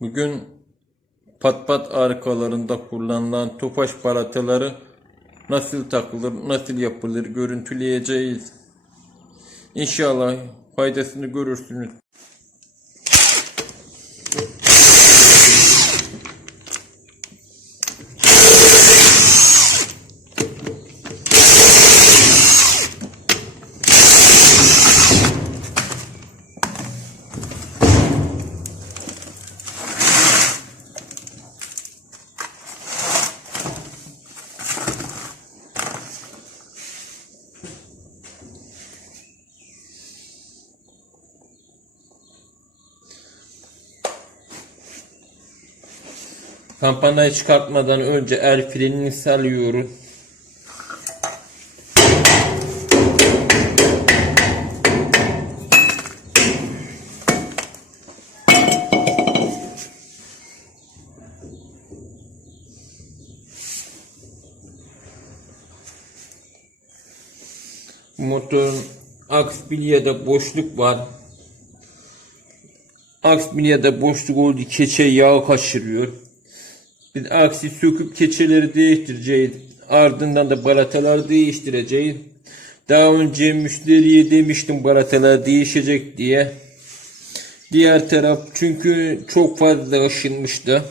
Bugün pat pat arkalarında kullanılan topaş balataları nasıl takılır, nasıl yapılır görüntüleyeceğiz. İnşallah faydasını görürsünüz. Kampanyayı çıkartmadan önce el frenini salıyoruz. Motorun aks bilyede boşluk var. Aks bilyede boşluk olduğu keçe yağı kaçırıyor. Biz aksi söküp keçeleri değiştireceğiz. Ardından da balataları değiştireceğiz. Daha önce müşteriye demiştim balatalar değişecek diye. Diğer taraf çünkü çok fazla aşınmıştı.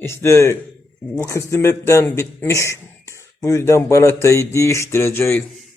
İşte bu kısım hepten bitmiş. Bu yüzden balatayı değiştireceğiz.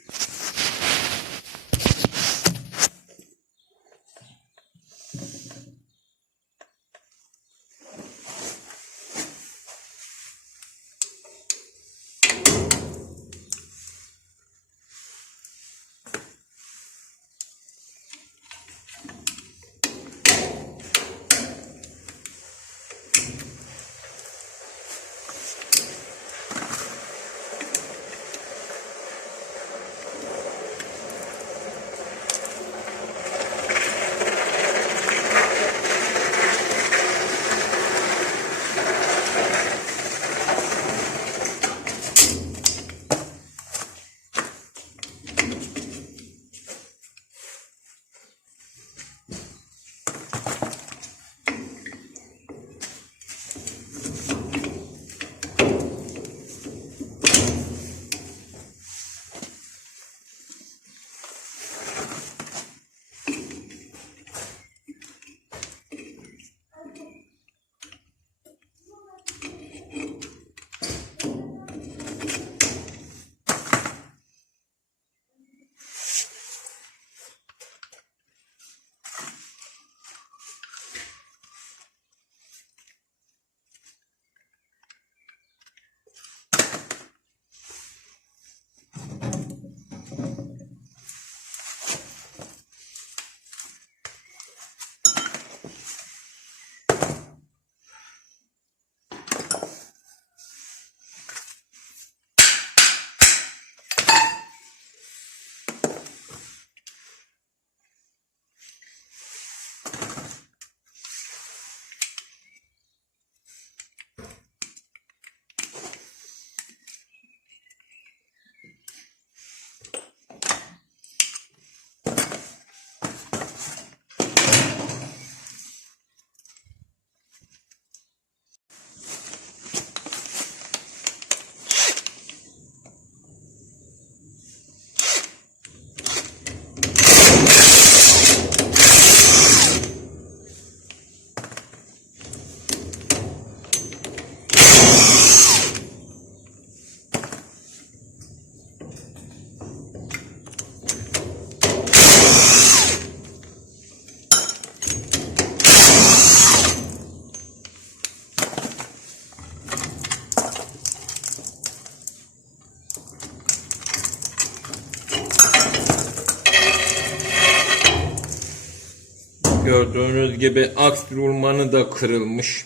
Gibi aks rulmanı da kırılmış.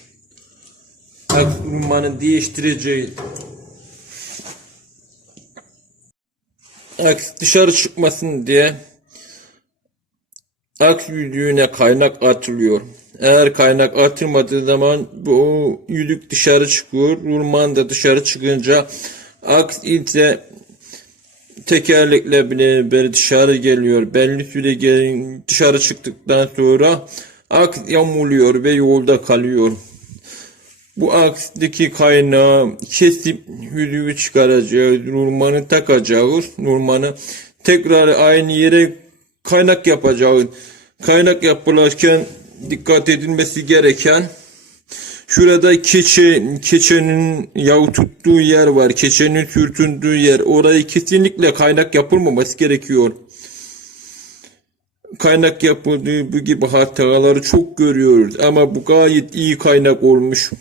Aks rulmanı değiştireceğiz. Aks dışarı çıkmasın diye aks yüzüğüne kaynak atılıyor. Eğer kaynak atılmadığı zaman bu yüzük dışarı çıkıyor. Rulman da dışarı çıkınca aks ise tekerlekle bile dışarı geliyor. Belli süre gelin dışarı çıktıktan sonra aks yamuluyor ve yolda kalıyor. Bu aksideki kaynağı kesip hüdüğü çıkaracağız. Nurmanı takacağız. Nurmanı tekrar aynı yere kaynak yapacağız. Kaynak yapılırken dikkat edilmesi gereken Şurada keçe, keçenin yağı tuttuğu yer var. Keçenin sürtündüğü yer. Orayı kesinlikle kaynak yapılmaması gerekiyor. Kaynak yapıldığı bu gibi hataları çok görüyoruz. Ama bu gayet iyi kaynak olmuş.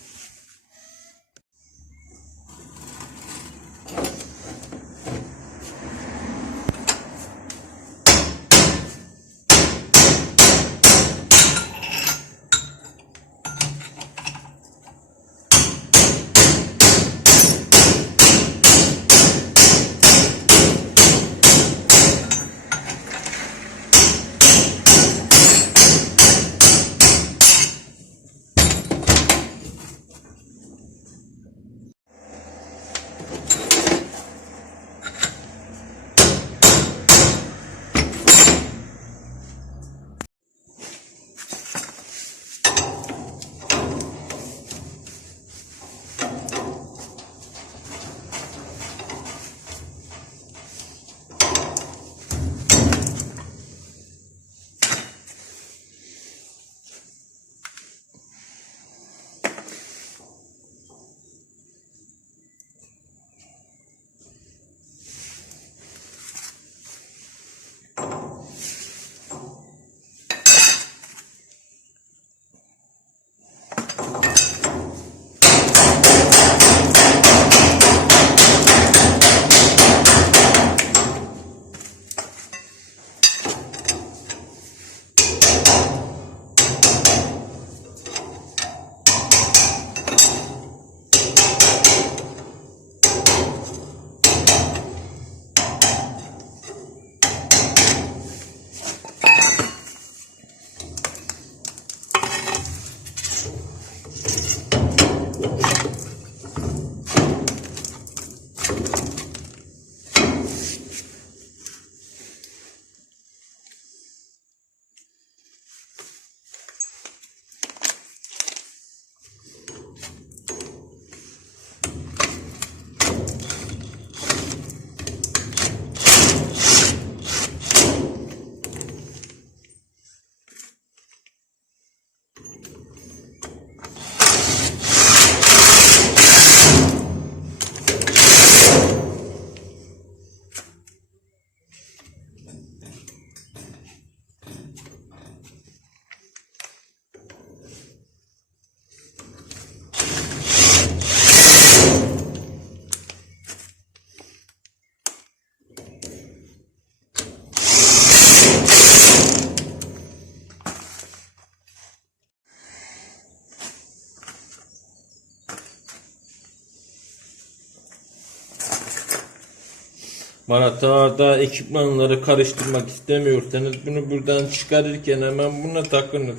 Maratarda ekipmanları karıştırmak istemiyorsanız bunu buradan çıkarırken hemen buna takınız.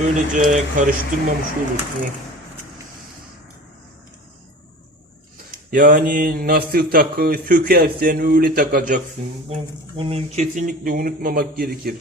Böylece karıştırmamış olursunuz. Yani nasıl takı sökersen öyle takacaksın. Bunu, bunun kesinlikle unutmamak gerekir.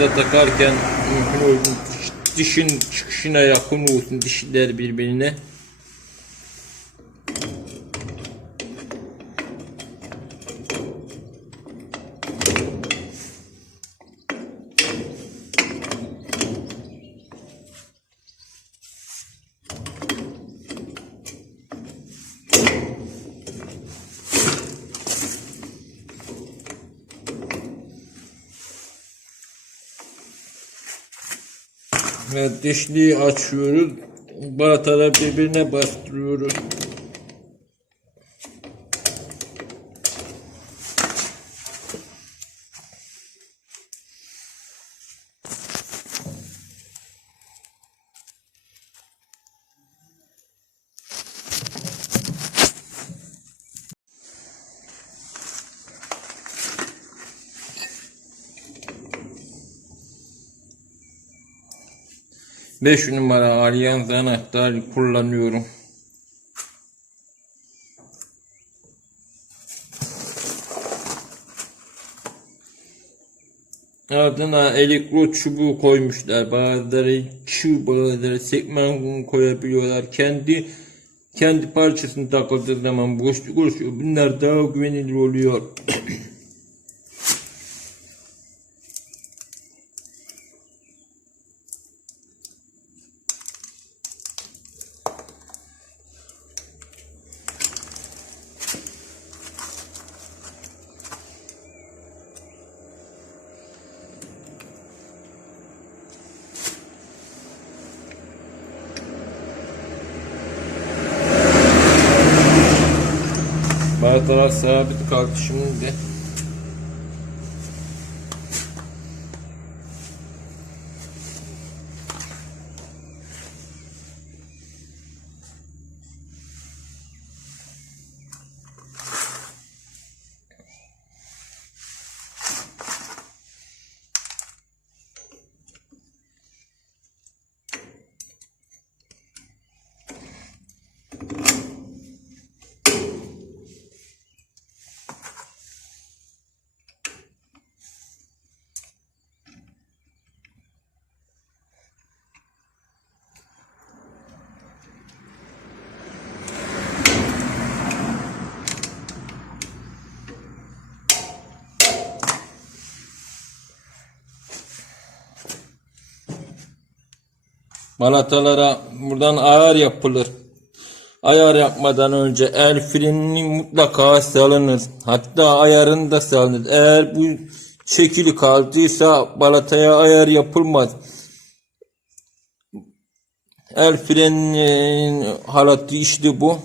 Burada takarken mümkün olduğu dişin çıkışına yakın olsun dişler birbirine. Dişliği açıyoruz. Balataları birbirine bastırıyoruz. Beş numara Allianz anahtarı kullanıyorum. Ardına elektro çubuğu koymuşlar. Bazıları çığ bazıları sekmen koyabiliyorlar. Kendi kendi parçasını takıldığı zaman boşluk oluşuyor. Bunlar daha güvenilir oluyor. Bazıları sabit kaldı şimdi. Balatalara buradan ayar yapılır. Ayar yapmadan önce el frenini mutlaka salınır. Hatta ayarını da salınır. Eğer bu şekili kaldıysa balataya ayar yapılmaz. El freninin halatı işte bu.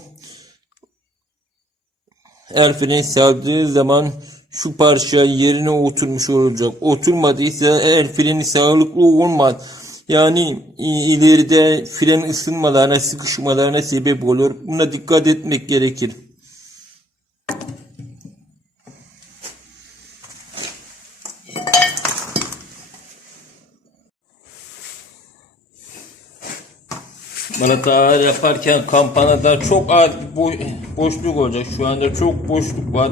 El freni saldığı zaman şu parça yerine oturmuş olacak. Oturmadıysa el freni sağlıklı olmaz. Yani ileride fren ısınmalarına, sıkışmalarına sebep olur. Buna dikkat etmek gerekir. Balata yaparken kampanada çok az bo- boşluk olacak. Şu anda çok boşluk var.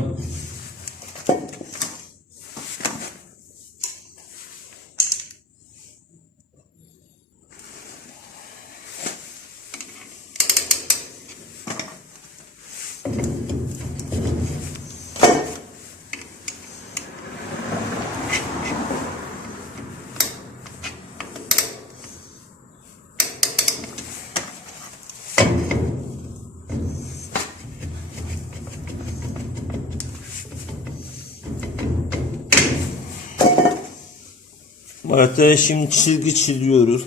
Balataya şimdi çizgi çiziyoruz.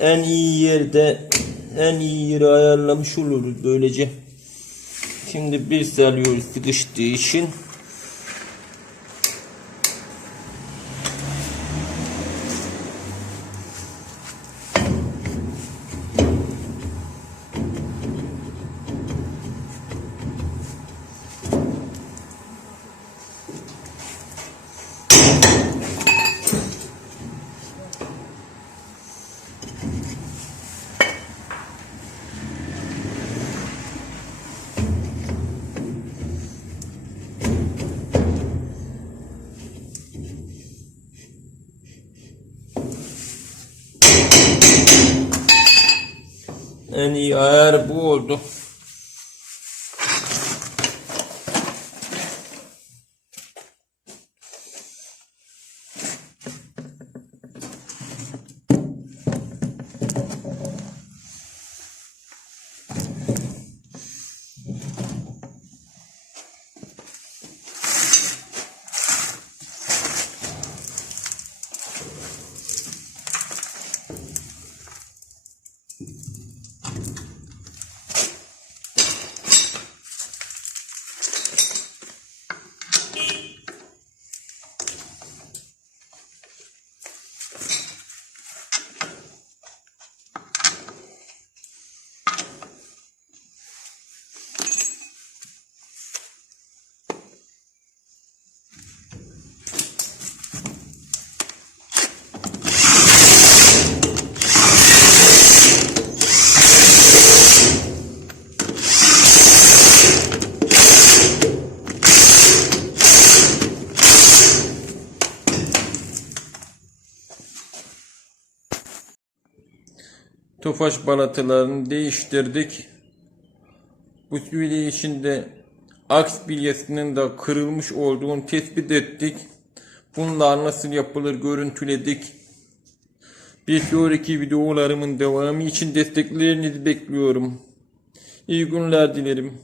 En iyi yerde en iyi yeri ayarlamış oluruz böylece. Şimdi bir salıyoruz sıkıştığı için. En iyi ayar bu oldu. Tofaş balatalarını değiştirdik. Bu bilye içinde aks bilyesinin de kırılmış olduğunu tespit ettik. Bunlar nasıl yapılır görüntüledik. Bir sonraki videolarımın devamı için desteklerinizi bekliyorum. İyi günler dilerim.